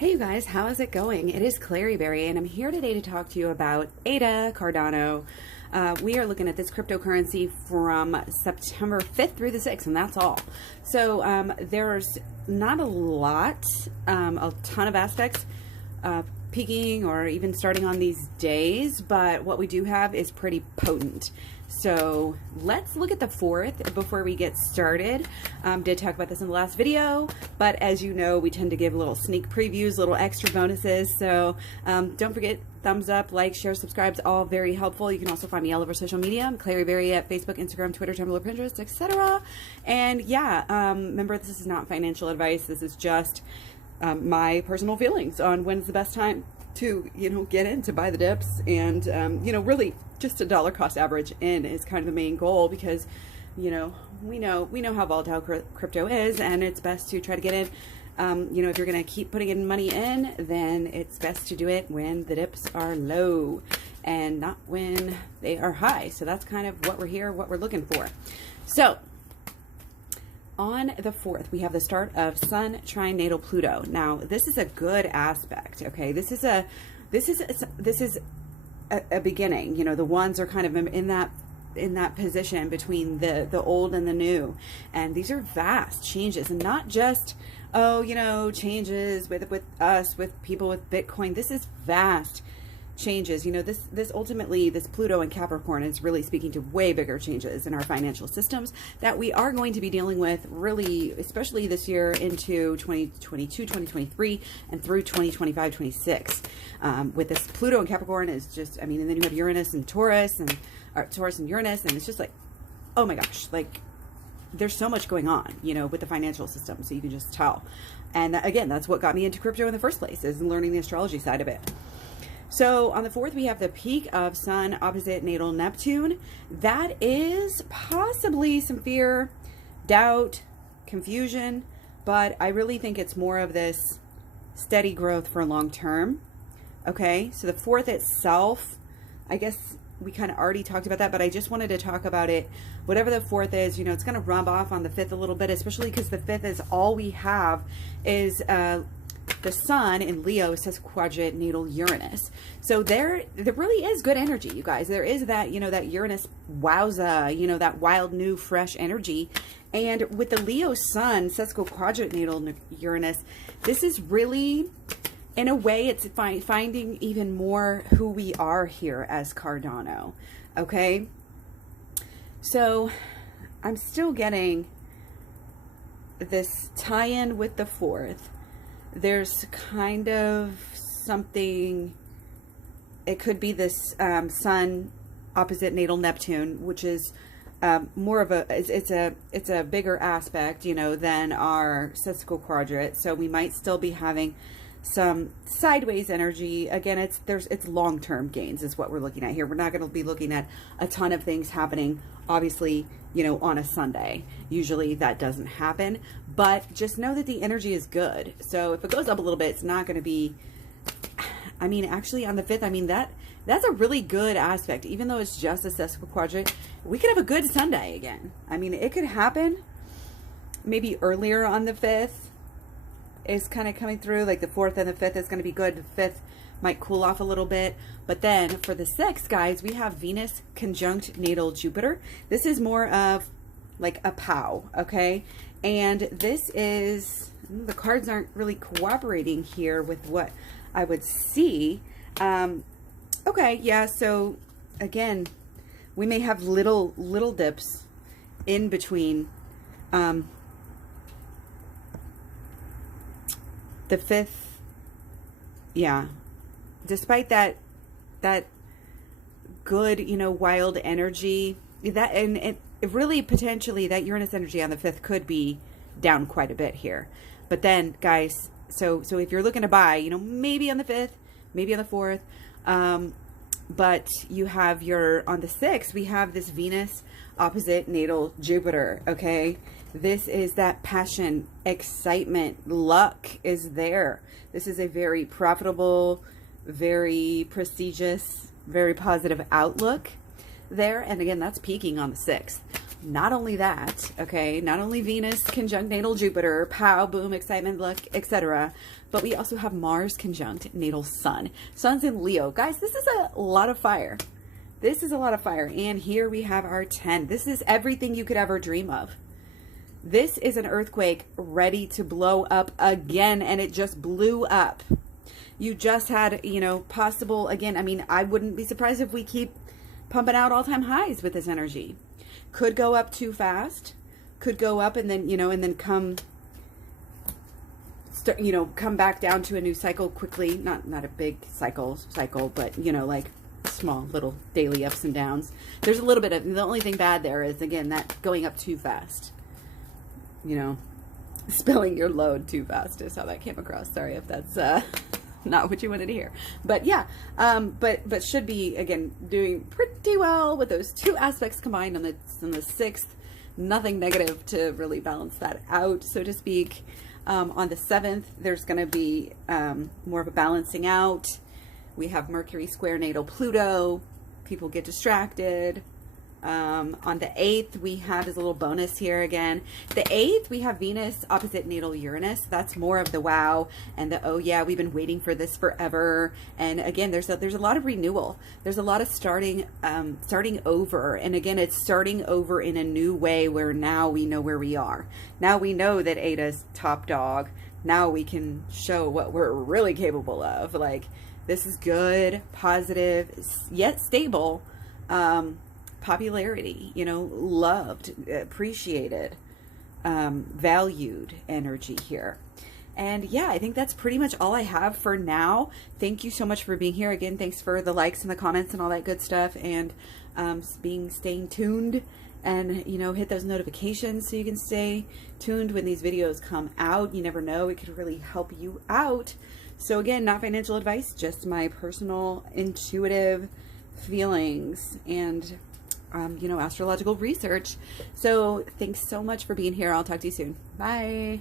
Hey you guys, how is it going? It is Claryberry, and I'm here today to talk to you about ADA, Cardano. We are looking at this cryptocurrency from September 5th through the 6th, and that's all. So there's not a lot, a ton of aspects peaking or even starting on these days, but what we do have is pretty potent. So let's look at the 4th before we get started. Did talk about this in the last video, but as you know, we tend to give little sneak previews, little extra bonuses. So don't forget, thumbs up, like, share, subscribe, all very helpful. You can also find me all over social media. I'm Claryberry at Facebook, Instagram, Twitter, Tumblr, Pinterest, etc. And yeah, remember, this is not financial advice. This is just my personal feelings on when's the best time to, get in to buy the dips. And, really just a dollar cost average in is kind of the main goal, because, we know how volatile crypto is, and it's best to try to get in. If you're going to keep putting in money in, then it's best to do it when the dips are low and not when they are high. So that's kind of what we're looking for. So on the 4th, we have the start of Sun trine natal Pluto. Now, this is a good aspect. Okay, this is a beginning. The ones are kind of in that position between the old and the new, and these are vast changes, and not just changes with us, with people with Bitcoin. This is vast changes. This ultimately, this Pluto and Capricorn is really speaking to way bigger changes in our financial systems that we are going to be dealing with, really, especially this year into 2022, 2023, and through 2025, 26. With this Pluto and Capricorn is just, and then you have Uranus and Taurus, Taurus and Uranus, and it's just like, oh my gosh, like there's so much going on, with the financial system. So you can just tell. And again, that's what got me into crypto in the first place, is learning the astrology side of it. So on the 4th, we have the peak of Sun opposite natal Neptune. That is possibly some fear, doubt, confusion, but I really think it's more of this steady growth for long term. Okay, so the 4th itself, I guess we kind of already talked about that, but I just wanted to talk about it. Whatever the 4th is, it's going to rub off on the 5th a little bit, especially because the 5th is all we have is the Sun in Leo sesquiquadrate natal Uranus. So there really is good energy, you guys. There is that, that Uranus wowza, that wild, new, fresh energy. And with the Leo Sun sesquiquadrate natal Uranus, this is really, in a way, it's finding even more who we are here as Cardano. Okay? So I'm still getting this tie-in with the 4th. There's kind of something, it could be this Sun opposite natal Neptune, which is more of it's a bigger aspect, than our sesquiquadrate. So we might still be having some sideways energy. Again, it's long-term gains is what we're looking at here. We're not going to be looking at a ton of things happening, obviously, on a Sunday. Usually that doesn't happen, but just know that the energy is good. So if it goes up a little bit, it's not going to be, actually on the 5th, that's a really good aspect. Even though it's just a sesquiquadrate, we could have a good Sunday again. It could happen maybe earlier on the 5th is kind of coming through, like the 4th and the 5th is going to be good. The 5th might cool off a little bit, but then for the 6th, guys, we have Venus conjunct natal Jupiter. This is more of like a POW, okay? And this is, the cards aren't really cooperating here with what I would see. Okay, yeah, so again, we may have little dips in between the 5th, yeah. Despite that good, wild energy, that and it really potentially that Uranus energy on the 5th could be down quite a bit here. But then, guys, so if you're looking to buy, maybe on the 5th, maybe on the 4th, but you have on the 6th, we have this Venus opposite natal Jupiter, okay? This is that passion, excitement, luck is there. This is a very profitable, very prestigious, very positive outlook there. And again, that's peaking on the 6th. not only that, okay, not only Venus conjunct natal Jupiter, pow, boom, excitement, luck, etc., but we also have Mars conjunct natal Sun. Sun's in Leo. Guys, this is a lot of fire. This is a lot of fire. And here we have our 10. This is everything you could ever dream of. This is an earthquake ready to blow up again, and it just blew up. You just had, you know, possible, again, I mean, I wouldn't be surprised if we keep pumping out all-time highs with this energy. Could go up too fast. Could go up and then, you know, and then come back down to a new cycle quickly. Not a big cycle, but, you know, like small little daily ups and downs. There's a little bit of, the only thing bad there is, again, that going up too fast. You know, spilling your load too fast is how that came across. Sorry if that's not what you wanted to hear. But yeah, but should be, again, doing pretty well with those two aspects combined on the 6th. Nothing negative to really balance that out, so to speak. On the 7th, there's going to be more of a balancing out. We have Mercury square natal Pluto. People get distracted. On the 8th, we have as a little bonus here again. The 8th, we have Venus opposite natal Uranus. That's more of the wow and the, oh yeah, we've been waiting for this forever. And again, there's a lot of renewal. There's a lot of starting over. And again, it's starting over in a new way where now we know where we are. Now we know that Ada's top dog. Now we can show what we're really capable of. Like, this is good, positive, yet stable. Popularity, you know, loved, appreciated, valued energy here. And yeah, I think that's pretty much all I have for now. Thank you so much for being here. Again, thanks for the likes and the comments and all that good stuff, and staying tuned, and, you know, hit those notifications so you can stay tuned when these videos come out. You never know, it could really help you out. So again, not financial advice, just my personal intuitive feelings and you know, astrological research. So thanks so much for being here. I'll talk to you soon. Bye.